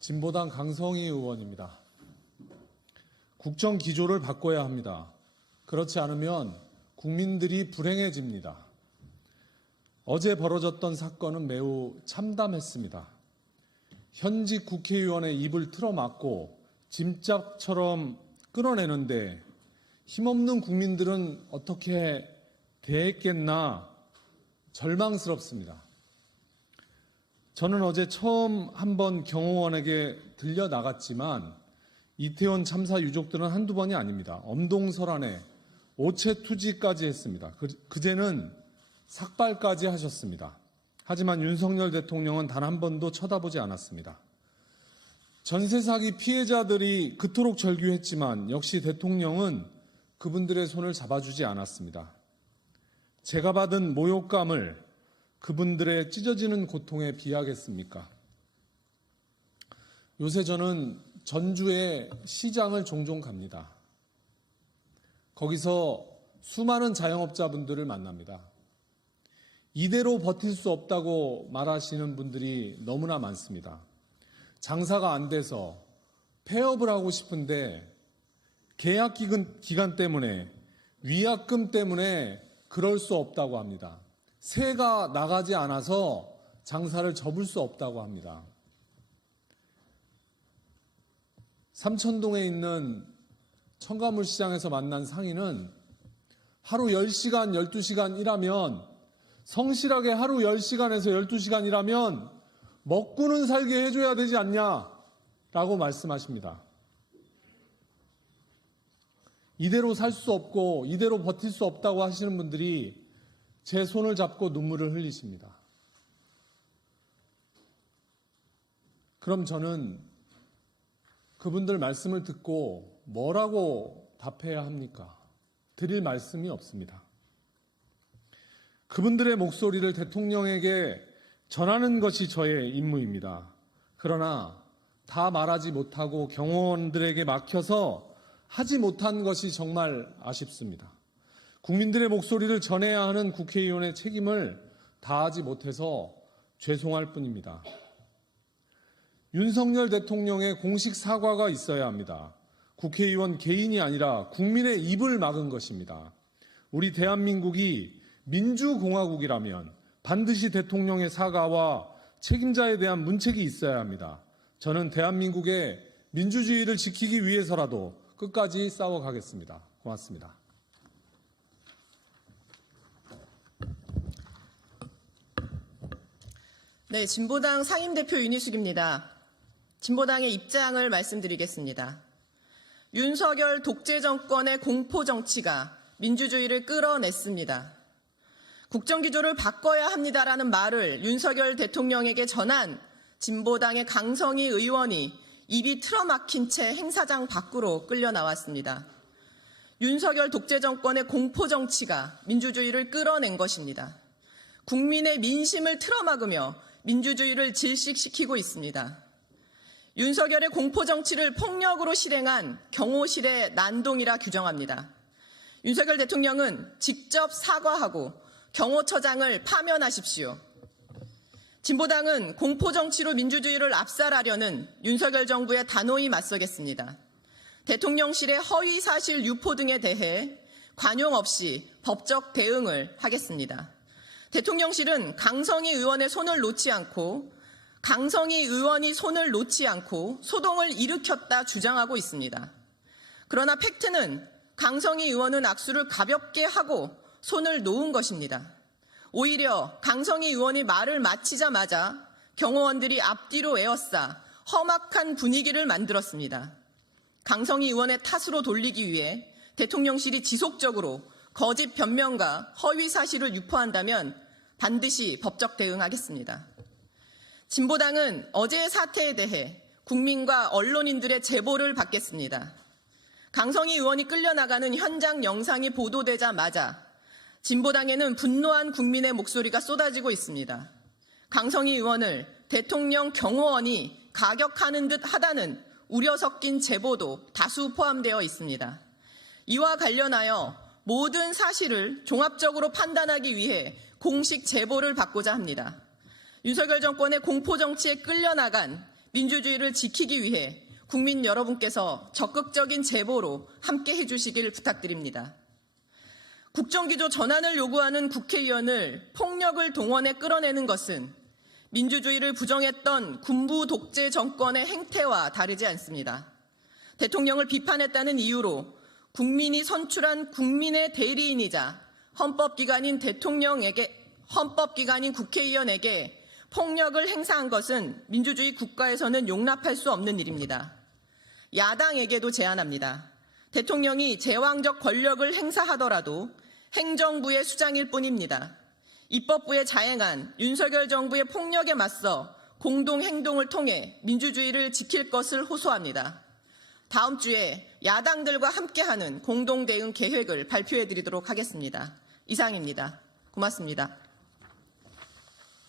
진보당 강성희 의원입니다. 국정 기조를 바꿔야 합니다. 그렇지 않으면 국민들이 불행해집니다. 어제 벌어졌던 사건은 매우 참담했습니다. 현직 국회의원의 입을 틀어막고 짐짝처럼 끌어내는데 힘없는 국민들은 어떻게 대했겠나 절망스럽습니다. 저는 어제 처음 한번 경호원에게 들려 나갔지만 이태원 참사 유족들은 한두 번이 아닙니다. 엄동설안에 오체 투지까지 했습니다. 그, 그제는 삭발까지 하셨습니다. 하지만 윤석열 대통령은 단 한 번도 쳐다보지 않았습니다. 전세 사기 피해자들이 그토록 절규했지만 역시 대통령은 그분들의 손을 잡아주지 않았습니다. 제가 받은 모욕감을 그분들의 찢어지는 고통에 비하겠습니까? 요새 저는 전주의 시장을 종종 갑니다. 거기서 수많은 자영업자분들을 만납니다. 이대로 버틸 수 없다고 말하시는 분들이 너무나 많습니다. 장사가 안 돼서 폐업을 하고 싶은데 계약 기간, 때문에 위약금 때문에 그럴 수 없다고 합니다. 새가 나가지 않아서 장사를 접을 수 없다고 합니다. 삼천동에 있는 청가물 시장에서 만난 상인은 하루 10시간, 12시간 일하면 성실하게 하루 10시간에서 12시간 일하면 먹고는 살게 해줘야 되지 않냐? 라고 말씀하십니다. 이대로 살 수 없고 이대로 버틸 수 없다고 하시는 분들이 제 손을 잡고 눈물을 흘리십니다. 그럼 저는 그분들 말씀을 듣고 뭐라고 답해야 합니까? 드릴 말씀이 없습니다. 그분들의 목소리를 대통령에게 전하는 것이 저의 임무입니다. 그러나 다 말하지 못하고 경호원들에게 막혀서 하지 못한 것이 정말 아쉽습니다. 국민들의 목소리를 전해야 하는 국회의원의 책임을 다하지 못해서 죄송할 뿐입니다. 윤석열 대통령의 공식 사과가 있어야 합니다. 국회의원 개인이 아니라 국민의 입을 막은 것입니다. 우리 대한민국이 민주공화국이라면 반드시 대통령의 사과와 책임자에 대한 문책이 있어야 합니다. 저는 대한민국의 민주주의를 지키기 위해서라도 끝까지 싸워가겠습니다. 고맙습니다. 네, 진보당 상임대표 윤희숙입니다. 진보당의 입장을 말씀드리겠습니다. 윤석열 독재 정권의 공포 정치가 민주주의를 끌어냈습니다. 국정기조를 바꿔야 합니다라는 말을 윤석열 대통령에게 전한 진보당의 강성희 의원이 입이 틀어막힌 채 행사장 밖으로 끌려 나왔습니다. 윤석열 독재 정권의 공포 정치가 민주주의를 끌어낸 것입니다. 국민의 민심을 틀어막으며 민주주의를 질식시키고 있습니다. 윤석열의 공포 정치를 폭력으로 실행한 경호실의 난동이라 규정합니다. 윤석열 대통령은 직접 사과하고 경호처장을 파면하십시오. 진보당은 공포 정치로 민주주의를 압살하려는 윤석열 정부에 단호히 맞서겠습니다. 대통령실의 허위 사실 유포 등에 대해 관용 없이 법적 대응을 하겠습니다. 대통령실은 강성희 의원의 손을 놓지 않고 강성희 의원이 손을 놓지 않고 소동을 일으켰다 주장하고 있습니다. 그러나 팩트는 강성희 의원은 악수를 가볍게 하고 손을 놓은 것입니다. 오히려 강성희 의원이 말을 마치자마자 경호원들이 앞뒤로 에워싸 험악한 분위기를 만들었습니다. 강성희 의원의 탓으로 돌리기 위해 대통령실이 지속적으로 거짓 변명과 허위 사실을 유포한다면 반드시 법적 대응하겠습니다. 진보당은 어제의 사태에 대해 국민과 언론인들의 제보를 받겠습니다. 강성희 의원이 끌려나가는 현장 영상이 보도되자마자 진보당에는 분노한 국민의 목소리가 쏟아지고 있습니다. 강성희 의원을 대통령 경호원이 가격하는 듯 하다는 우려 섞인 제보도 다수 포함되어 있습니다. 이와 관련하여 모든 사실을 종합적으로 판단하기 위해 공식 제보를 받고자 합니다. 윤석열 정권의 공포 정치에 끌려나간 민주주의를 지키기 위해 국민 여러분께서 적극적인 제보로 함께 해주시길 부탁드립니다. 국정기조 전환을 요구하는 국회의원을 폭력을 동원해 끌어내는 것은 민주주의를 부정했던 군부 독재 정권의 행태와 다르지 않습니다. 대통령을 비판했다는 이유로 국민이 선출한 국민의 대리인이자 헌법기관인 대통령에게 헌법기관인 국회의원에게 폭력을 행사한 것은 민주주의 국가에서는 용납할 수 없는 일입니다. 야당에게도 제안합니다. 대통령이 제왕적 권력을 행사하더라도 행정부의 수장일 뿐입니다. 입법부에 자행한 윤석열 정부의 폭력에 맞서 공동 행동을 통해 민주주의를 지킬 것을 호소합니다. 다음 주에 야당들과 함께하는 공동 대응 계획을 발표해 드리도록 하겠습니다. 이상입니다. 고맙습니다.